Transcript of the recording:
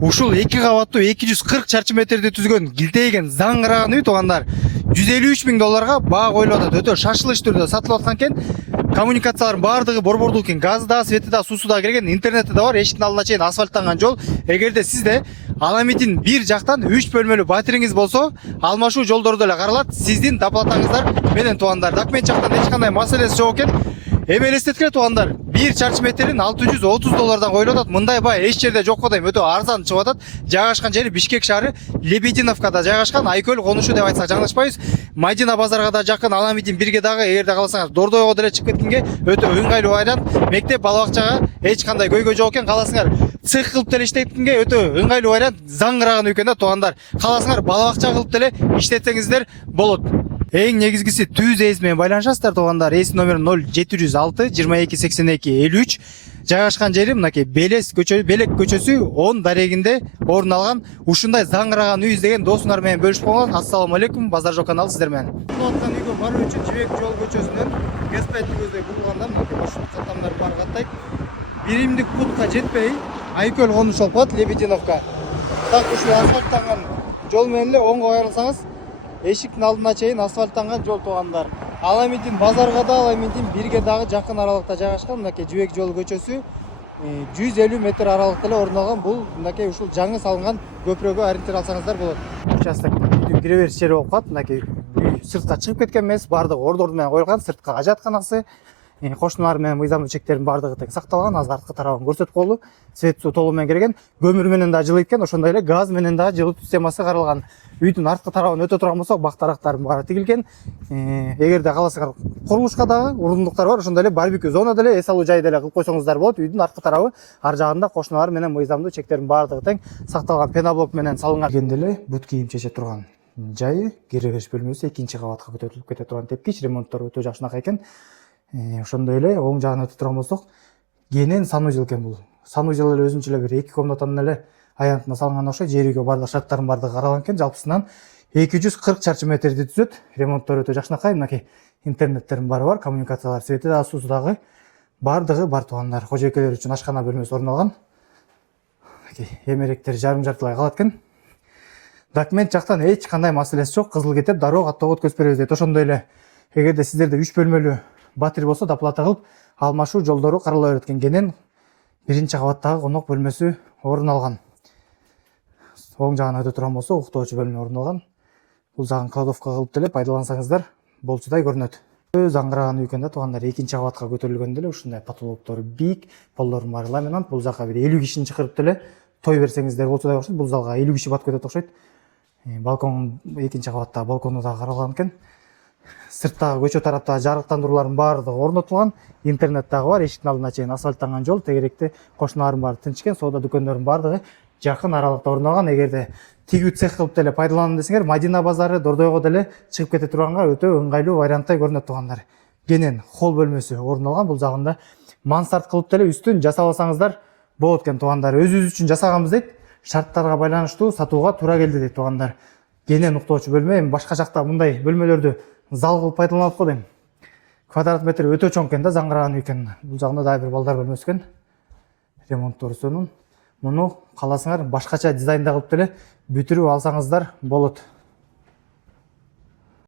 Ушул 2 кабаттуу 240 чарчы метрди түзгөн килтейген заңгыраган үй туугандар 153 миң долларга баа коюлуп атат. Өтө шашылыш түрдө сатылып аткан экен. Коммуникациялардын баардыгы борбордуу экен. Газы да, свети да, суусу да кирген, интернети да бар. Эшиктин алдына чейин асфальттанган жол. Эгерде сизде Аламидин бир жактан 3 бөлмөлүү батириңиз болсо, алмашуу жолдорду эле каралат. Сиздин доплатаңыздар менен туугандар. Документ жактан эч кандай маселеси жок экен. Эми элестеткиле туугандар, 1 чарчы метрин 630 доллардан коюлуп атат. Мындай бай эч жерде жок го дейм. Өтө арзан чыгып атат. Жайгашкан жери Бишкек шаары, Лебединовкада жайгашкан. Айкөл конушу деп айтсак жаңылышпайбыз. Мадина базарга да жакын, Аламидин бирге дагы, эгерде кааласаңыз Дордойго деле чыгып кеткенге өтө ыңгайлуу вариант. Мектеп, бала бакчага эч кандай көйгөй жок экен. Кааласаңар цех кылып деле иштеткенге өтө ыңгайлуу вариант. Заңгыраган экен да туугандар. Кааласаңар бала бакча кылып деле иштетсеңиздер болот. Эң негизгиси түз ээси менен байланышасыздар туугандар. Ээси номери 0706 22 82 53. Жайгашкан жери мынакей Белек көчөсү 10 дарегинде орун алган. Ушундай заңгыраган үй издеген досуңар менен бөлүшүп койгон. Ассалам алейкум, Базар Жок каналы сиздер менен. Бул аткан үйгө баруу үчүн Жибек жол көчөсүнөн Гаспайт көздөй бурулгандан ушул каттамдар бар каттайт. Биримдик путка жетпей, Айкөл конуш алып Лебединовка. Так ушул асфальттанган жол менен эле оңго кайрылсаңыз, эшиктин алдына чейин асфальттанган жол туугандар. Аламидин базарга да, Аламидин бирге дагы жакын аралыкта жайгашкан. Мынакей Жибек жол көчөсү 150 метр аралыкта эле орун алган. Бул мынакей ушул жаңы салынган көпүрөгө ориентир алсаңыздар болот. Участок үйдүн кире бериш жери болуп калат. Мынакей үй сыртка чыгып кеткен эмес, баардыгы ордор менен коюлган. Сыртка ажатканасы, кошуналар менен мыйзам чектердин баардыгы тең сакталган. Азыр арткы тарабын көрсөтүп коелу. Свет суу толугу менен кирген, көмүр менен да жылыйт экен, ошондой эле газ менен да жылуу системасы каралган. Үйдүн арткы тарабын өтө турган болсок, бак тарактардын баары тигилген. Эгерде кааласаңар, курулушка дагы урундуктар бар, ошондой эле барбекю зона деле, эс алуу жай деле кылып койсоңуздар болот. Үйдүн арткы тарабы, ар жагында кошуналар менен мыйзамдуу чектердин баардыгы тең сакталган. Пеноблок менен салынган. Дегенде эле бут кийим чече турган жайы, кире бериш бөлмөсү 2-чи кабатка көтөрүлүп кете турган тепкич, ремонттор өтө жакшынакай экен. Ошондой эле оң жагына өтө турган болсок, кенен санузел экен бул. Санузел эле өзүнчө эле бир 2 комнатанын эле аянтына салынган окшойт. Жер үйгө баардык шарттардын баардыгы каралган экен. Жалпысынан 240 чарчы метрди түзөт. Ремонттор өтө жакшынакай. Мынакей интернеттердин баары бар, коммуникациялар, свети да, суусу дагы баардыгы бар туугандар. Кожойкелер үчүн ашкана бөлмөсү орун алган. Эмеректер жарым жартылай калат экен. Документ жактан эч кандай маселеси жок. Кызыл кетип, дароо каттоого өткөзүп беребиз дейт. Ошондой эле эгерде сиздерде 3 бөлмөлүү батир болсо, доплата кылып алмашуу жолдору карала берет экен. Кенен 1-чи кабаттагы конок бөлмөсү орун алган. Оң жагына өтө турган болсо, уктоочу бөлмө орун алган. Бул жагын кладовка кылып деле пайдалансаңыздар болчудай көрүнөт. Заңгыраган үй экен да туугандар. 2-чи кабатка көтөрүлгөндө эле ушундай потолоктор биик, полдордун баары ламинат. Бул жака бир 50 кишини чакырып деле той берсеңиздер болчудай окшойт. Бул залга 50 киши батып кетет окшойт. Балкон 2-чи кабатта балкону да каралган экен. Сырттагы көчө тараптагы жарыктандыруулардын баардыгы орнотулган. Интернет дагы бар. Эшиктин алдына чейин асфальттанган жол. Тегеректе кошуналардын баары тынч экен. Соода дүкөндөрдүн баардыгы жакын аралыкта орун алган. Эгерде тигүү цех кылып деле пайдаланам десеңер, Мадина базары, Дордойго деле чыгып кете турганга өтө ыңгайлуу варианттай көрүнөт туугандар. Кенен холл бөлмөсү орун алган. Бул жагында мансард кылып деле үстүн жасап алсаңыздар болот экен туугандар. Өзүбүз үчүн жасаганбыз дейт. Шарттарга байланыштуу сатууга туура келди дейт туугандар. Кенен уктоочу бөлмө. Эми башка жакта мындай бөлмөлөрдү зал кылып пайдаланат го дейм. Квадрат метр өтө чоң экен да, заңгыраган үй экен. Бул жагында дагы бир балдар бөлмөсү экен. Ремонттор сонун. Муну кааласаңар башкача дизайнда кылып деле бүтүрүп алсаңыздар болот.